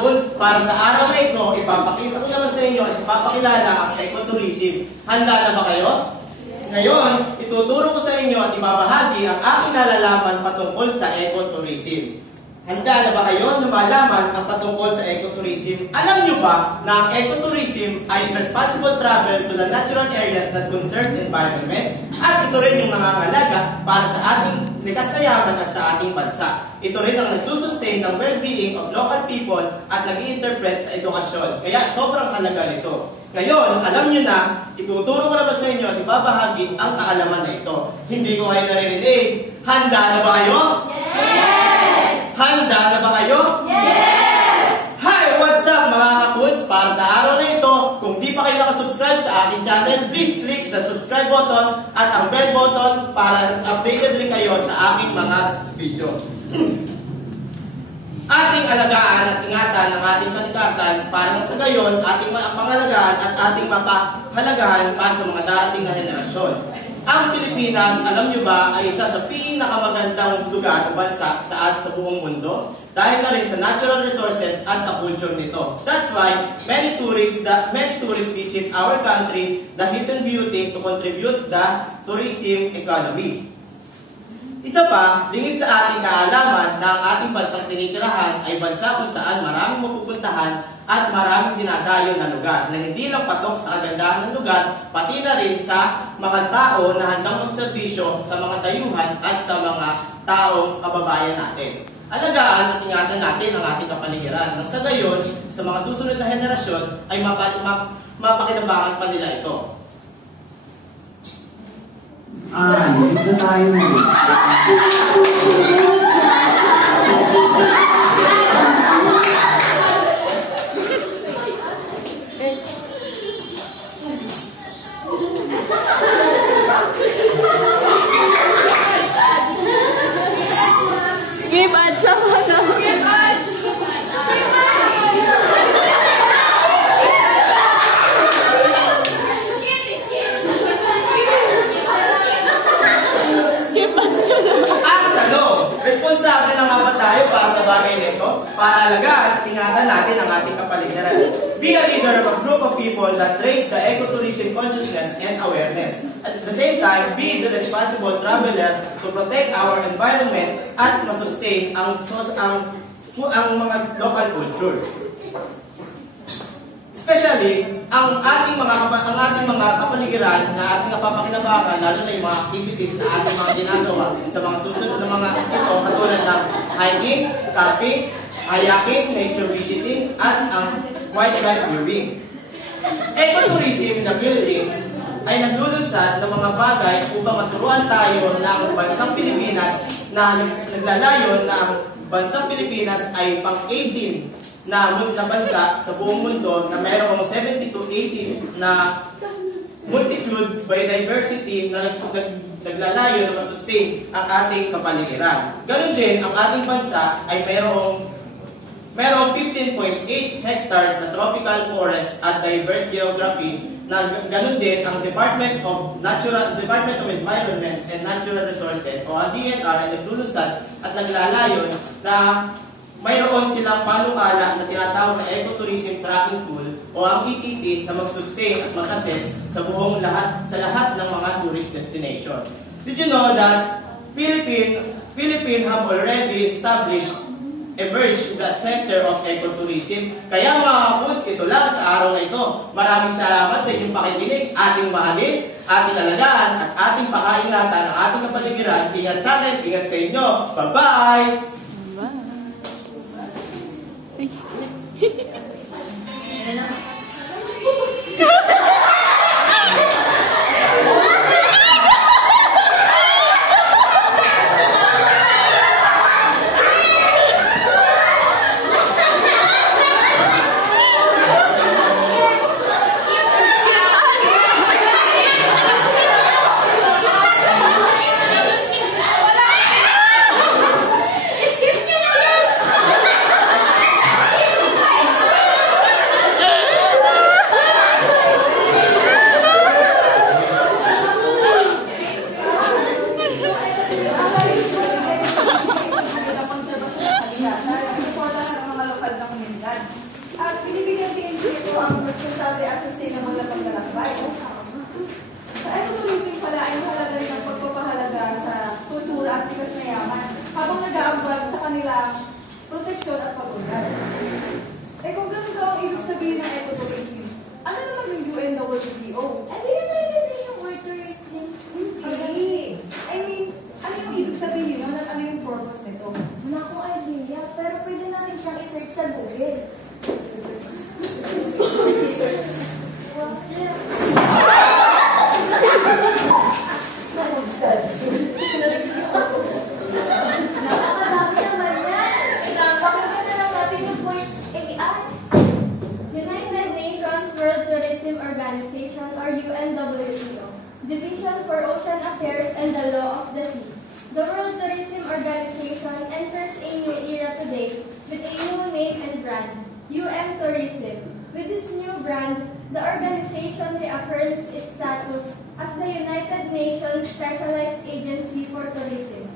Bulls, para sa araw na ito, ipapakita ko naman sa inyo at ipapakilala ang ecotourism. Handa na ba kayo? Ngayon, ituturo ko sa inyo at ibabahagi ang aking nalalaman patungkol sa ecotourism. Handa na ba kayo na malaman ang patungkol sa ecotourism? Alam nyo ba na ang ecotourism ay responsible travel to the natural areas that conserve the environment? At ito rin yung nangangalaga para sa ating likas na yaman at sa ating bansa. Ito rin ang nagsusustain ng well-being of local people at nag-i-interpret sa edukasyon. Kaya sobrang halaga nito. Ngayon, alam nyo na, ituturo ko naman sa inyo at ibabahagi ang kaalaman na ito. Hindi ko kayo naririnig. Handa na ba kayo? Yes! Handa na ba kayo? Yes! Hi! What's up mga kapuns? Para sa araw na ito, kung di pa kayo nakasubscribe sa aking channel, please click the subscribe button at ang bell button para updated rin kayo sa aking mga video. Ating alagaan at ingatan ng ating kalikasan para sa gayon ating pangalagaan at ating mapahalagahan para sa mga darating na henerasyon. Ang Pilipinas, alam nyo ba, ay isa sa pinakamagandang lugar o bansa sa buong mundo dahil na rin sa natural resources at sa culture nito. That's why many tourists visit our country, the hidden beauty, to contribute the tourism economy. Isa pa, lingid sa ating kaalaman na ang ating bansang tinitirahan ay bansa kung saan maraming mapupuntahan at maraming dinadayo na lugar na hindi lang patok sa kagandahan ng lugar, pati na rin sa mga tao na handang magserbisyo sa mga dayuhan at sa mga taong kababayan natin. Alagaan at ingatan natin ang ating kapaligiran nang sa gayon, sa mga susunod na henerasyon ay mapakinabangan pa nila ito. Dito na tayo. Skip ads sama na. Skip ads. Responsable na nga ba tayo para sa bagay nito? Para alagaan at ingatan natin ang ating kapaligiran. Be a leader of a group of people that raise the ecotourism consciousness and awareness. At the same time, be the responsible traveler to protect our environment at masustain ang mga local cultures. Especially, ang ating mga kapaligiran na ating napapakinabangan, lalo na yung mga activities na ating mga ginagawa sa mga susunod na mga ito, katulad ng hiking, camping, kayaking, nature visiting, at ang wildlife viewing. Ecotourism in the Philippines ay naglulunsad ng mga bagay upang maturuan tayo ng bansang Pilipinas na naglalayon na ang bansang Pilipinas ay pang-18 na bansa sa buong mundo na mayroong 70 to 80 na multitude by diversity na naglalayo na masustain ang ating kapaligiran. Ganon din, ang ating bansa ay mayroong 15.8 hectares na tropical forest at diverse geography na ganon din ang Department of Environment and Natural Resources o ang DNR ay naglulunsad at naglalayon na mayroon silang panukala na tinatawag na Ecotourism Tracking Tool o ang ETT na mag-sustain at mag-assess sa lahat ng mga tourist destination. Did you know that Philippines have already emerged that sector of ecotourism? Kaya mga kapuns, ito lang sa araw na ito. Maraming salamat sa inyong pakikinig, ating mahalin, ating alagaan at ating pakaingatan ang ating kapaligiran. Ingat sa akin, ingat sa inyo. Bye-bye! Sa report ng mga lokal na komunidad. responsable at sustainable na paglalakbay. Sa ecotourism pala ay mahalaga rin ang pagpapahalaga sa kultura at tikas na yaman habang nag-aambag sa kanilang proteksyon at pag-unlad. Kung ganito ang ibig sabihin ng ecotourism, ano naman yung UNWTO? Ano yun natin yung word tourism? Hindi. I mean, ano yung ibig sabihin yun at ano yung purpose nito? Wala akong idea, pero pwede natin siyang i-search sa Google. Nakakadami naman yan. Pakinggan na lang natin yung point AI. United Nations World Tourism Organization or UNWTO, Division for Ocean Affairs and the Law of the Sea. The World Tourism Organization enters a new era today with a new name and brand, UN Tourism. With this new brand, the organization reaffirms its status as the United Nations Specialized Agency for Tourism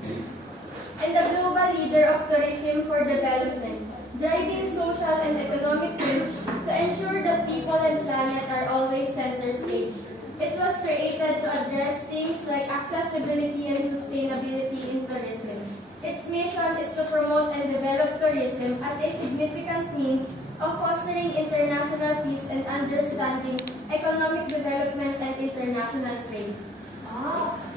and the global leader of tourism for development, driving social and economic change to ensure that people and planet are always center stage. It was created to address things like accessibility and sustainability in tourism. Its mission is to promote and develop tourism as a significant means of fostering international peace and understanding, economic development, and international trade.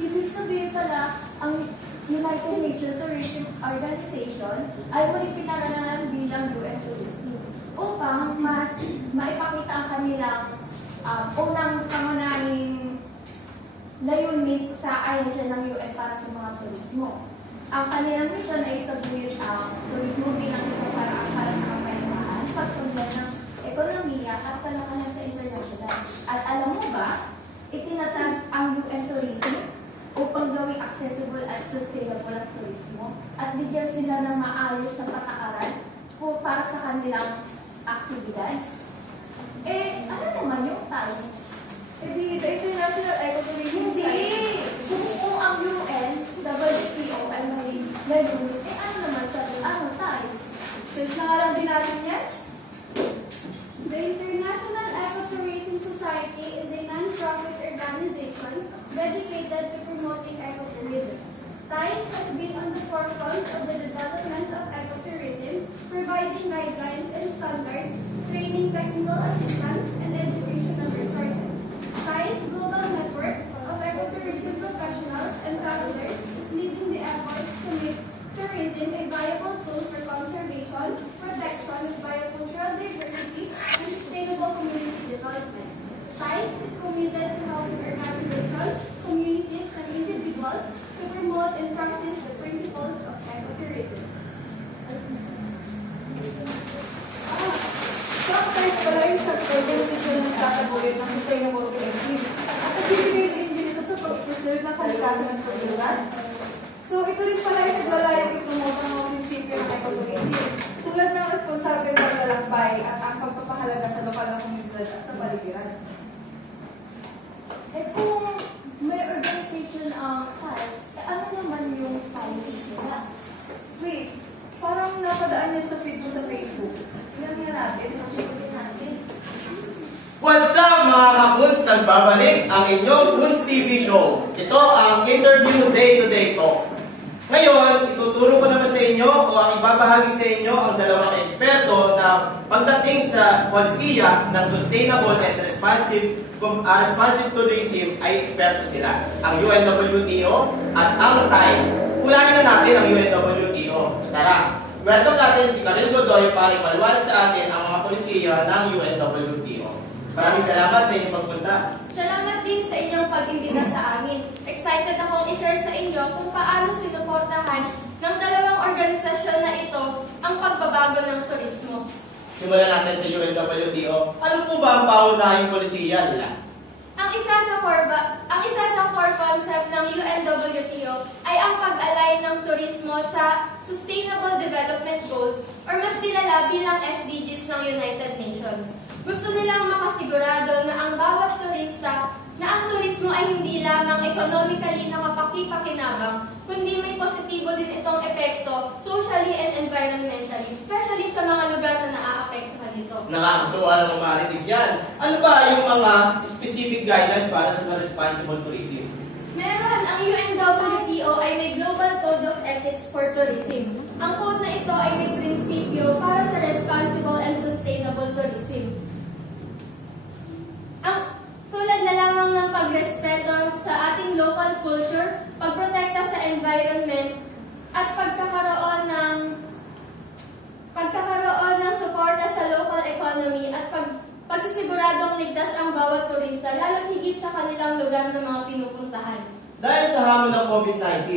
Ibig sabihin pala, ang United Nations Tourism Organization ay muli pinaralangan bilang UN Tourism upang mas maipakita ang kanilang unang pangunahing layunin sa ahensya ng UN para sa mga turismo. Ang kanilang mission ay itaguyod ang turismo bilang isang paraan para sa kapayapaan, pagtunggol ng ekonomiya at kalakalan sa international. At alam mo ba, itinatag ang UN Tourism upang gawing accessible at sustainable ang turismo at bigyan sila ng maayos sa patakaran para sa kanilang aktibidad. Ano naman yung TAIS? The International Ecotourism Hindi! Kung ang UN, WTO ay may layunin, ano naman sabi, ano TAIS? Search na nga lang din natin yan. The International Ecotourism Society is a non-profit organization dedicated to promoting ecotourism. TICE has been on the forefront of the development of ecotourism, providing guidelines and standards, training technical assistance, and educational resources. TICE Global Network of Ecotourism Professionals and Travelers is leading the efforts to make tourism a viable tool for conservation, protection of biocultural diversity, and sustainable community development. TICE is committed to helping organizations, communities, and individuals to promote and practice the principles of ecotourism. Sometimes pala yung sa organization ng tataguyod ng sustainable tourism. At nagbibigay din dito sa pag-preserve ng kalikasan ng kultura. So ito rin pala yung naglalayong i-promote ang mga prinsipyo ng ecotourism, tulad ng responsable ng lalakbay at ang pagpapahalaga sa lokal na komunidad at kapaligiran. Kung may organization ang TAIS, ano naman yung policies nila? Wait, parang napadaan yan sa feed mo sa Facebook. Tingnan nga natin. What's up mga kapuns? Nagbabalik ang inyong Puns TV show. Ito ang interview day-to-day talk. Ngayon, ituturo ko naman sa inyo o ang ibabahagi sa inyo ang dalawang eksperto na pagdating sa polisiya ng sustainable and responsive tourism ay eksperto sila. Ang UNWTO at ang TICE. Kulangin na natin ang UNWTO. Tara, welcome natin si Karel Godoy para ipaliwanag sa atin ang mga polisiya ng UNWTO. Maraming salamat sa inyong pagpunta. Salamat din sa inyong pag-imbita sa amin. Excited akong i-share sa inyo kung paano sinuportahan ng dalawang organisasyon na ito ang pagbabago ng turismo. Simulan natin sa UNWTO. Ano po ba ang pangunahing polisiya nila? Ang isa sa core concept ng UNWTO ay ang pag-align ng turismo sa Sustainable Development Goals or mas kilala bilang SDGs ng United Nations. Gusto nilang makasigurado na ang bawat turista na ang turismo ay hindi lamang economically nakapaki-pakinabang, kundi may positibo din itong epekto socially and environmentally, especially sa mga lugar na naaapektuhan nito. Nakakatuwa naman marinig yan. Ano ba yung mga specific guidelines para sa responsible tourism? Meron, ang UNWTO ay may Global Code of Ethics for Tourism. Ang code na ito ay may prinsipyo para sa responsible and sustainable tourism. Ang tulad na lamang ng pagrespeto sa ating local culture, pagprotekta sa environment, at pagkakaroon ng suporta sa local economy at pagsisiguradong ligtas ang bawat turista, lalo't higit sa kanilang lugar na mga pinupuntahan. Dahil sa hamon ng COVID-19,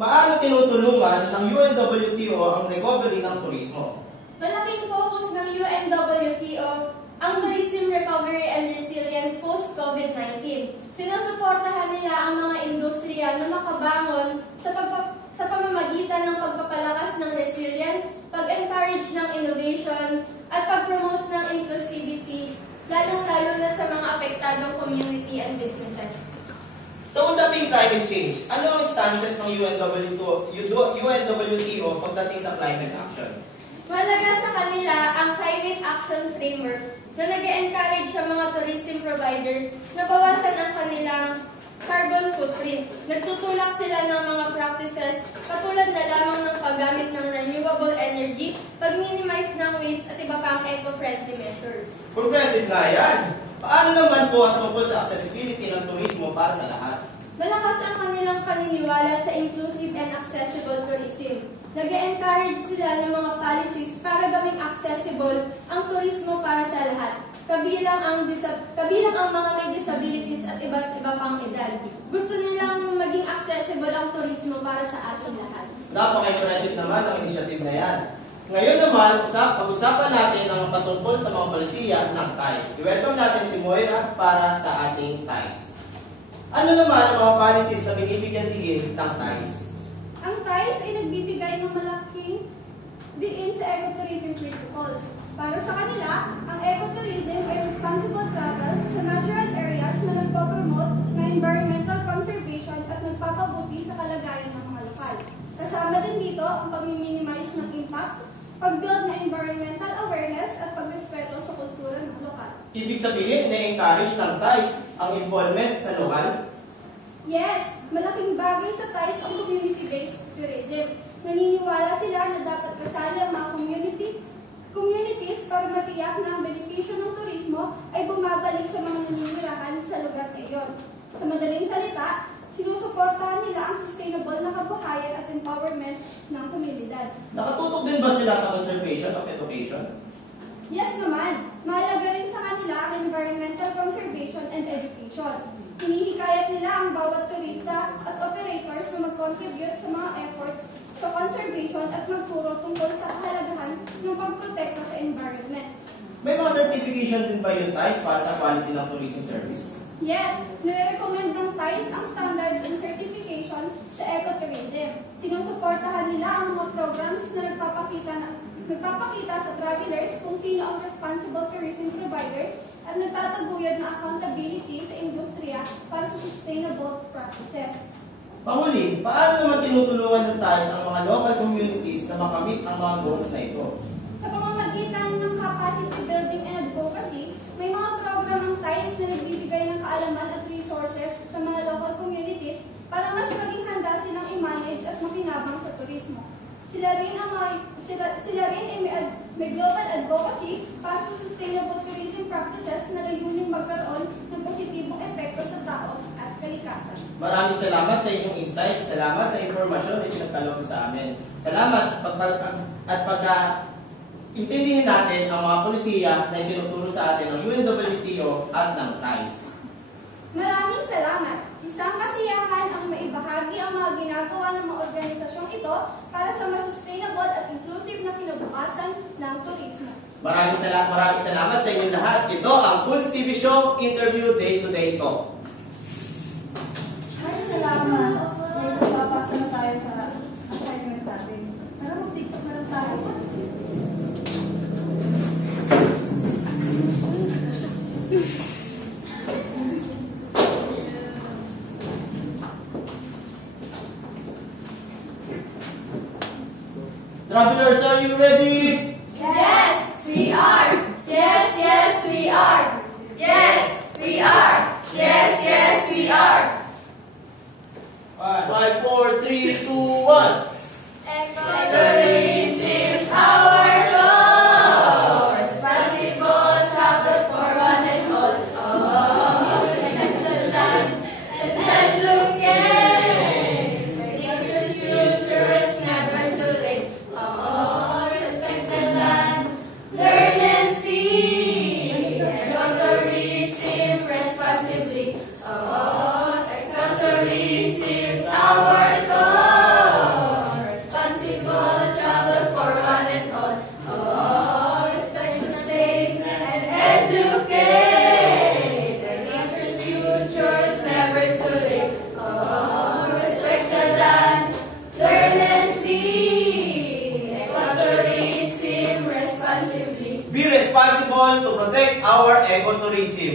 paano tinutulungan ng UNWTO ang recovery ng turismo? Malaking focus ng UNWTO ang tourism recovery and resilience post-COVID-19. Sinusuportahan nila ang mga industriya na makabangon sa pamamagitan ng pagpapalakas ng resilience, pag-encourage ng innovation, at pag-promote ng inclusivity, lalong-lalo na sa mga apektadong community and businesses. Sa usaping climate change, ano ang stances ng UNWTO pagdating sa climate action? Mahalaga sa kanila ang Climate Action Framework na nag-encourage sa mga tourism providers na bawasan ang kanilang carbon footprint. Nagtutulak sila ng mga practices katulad na lamang ng paggamit ng renewable energy, pag-minimize ng waste at iba pang eco-friendly measures. Progressive nga yan. Paano naman po ang tungkol sa accessibility ng turismo para sa lahat? Malakas ang kanilang paniniwala sa inclusive and accessible tourism. Nag-encourage sila ng mga policies para gawing accessible ang turismo para sa lahat, kabilang ang mga may disabilities at iba't iba pang edad. Gusto nilang maging accessible ang turismo para sa ating lahat. Napaka-impressive naman ang initiative na yan. Ngayon naman, pag-usapan natin ang patungkol sa mga polisiya ng TIES. I-welcome natin si Moira para sa ating TIES. Ano naman ang mga policies na binibigyan diin ng TIES? Ang TIES ay nagbibigay ng malaking diin sa ecotourism principles. Para sa kanila, ang ecotourism ay responsible travel sa natural areas na nagpopromote ng environmental conservation at nagpapabuti sa kalagayan ng mga lokal. Kasama din dito ang pag-minimize ng impact, pag-build ng environmental awareness at pagrespeto sa kultura ng lokal. Ibig sabihin, na-encourage ng TIES ang involvement sa lokal? Yes, malaking bagay sa TIES ang community-based tourism. Naniniwala sila na dapat kasali ang mga communities para matiyak na ang benepisyo ng turismo ay bumabalik sa mga naninirahan sa lugar na iyon. Sa madaling salita, sinusuportahan nila ang sustainable na kabuhayan at empowerment ng komunidad. Nakatutok din ba sila sa conservation of education? Yes naman, mahalaga rin sa kanila ang environmental conservation and education. Hinihikayat nila ang bawat turista at operators na mag-contribute sa mga efforts sa conservation at magturo tungkol sa kahalagahan ng pagprotekta sa environment. May mga certification din ba yung TIES para sa quality ng tourism service? Yes, nire-recommend ng TIES ang standards and certification sa ecotourism. Sinusuportahan nila ang mga programs na nagpapakita sa travelers kung sino ang responsible tourism providers at nagtataguyod ng accountability sa industriya para sa sustainable practices. Panghuli, paano naman tinutulungan ng TIES ang mga local communities na makamit ang mga goals na ito? Sa pamamagitan ng capacity building and advocacy, may mga program ng TIES na nagbibigay ng kaalaman at resources sa mga local communities para mas maging handa silang i-manage at makinabang sa turismo. Sila rin ay may global advocacy para sa sustainable tourism practices na layuning magkaroon ng positibong epekto sa tao at kalikasan. Maraming salamat sa inyong insight. Salamat sa impormasyon na pinagkaloob sa amin. Salamat at intindihin natin ang mga polisiya na itinuturo sa atin ng UNWTO at ng TIES. Maraming salamat. Isang kasiyahan ang maibahagi ang mga ginagawa ng mga organisasyong ito para sa mas sustainable at inclusive na kinabukasan ng turismo. Maraming salamat sa inyong lahat. Ito ang Pulse TV Show Interview Day to Day Talk. Maraming salamat. May papasa na tayo sa assignment natin. Sana mag-TikTok na lang tayo. Travelers, are you ready? Yes, we are! Yes, are. Yes, we are. Yes, yes, we are. 5, 4, 3, 2, 1. Ecotourism is our goal. Responsible travel for one and all. Oh, protect the land and educate. Nature's future is never too late. Oh, respect the land, learn and see. Ecotourism responsibly. Oh, ecotourism is our goal. Responsible travel for one and all. Oh, respect the state and educate. And nature's future is never too late. Oh, respect the land, learn and see. Ecotourism responsibly. Be responsible to protect our ecotourism.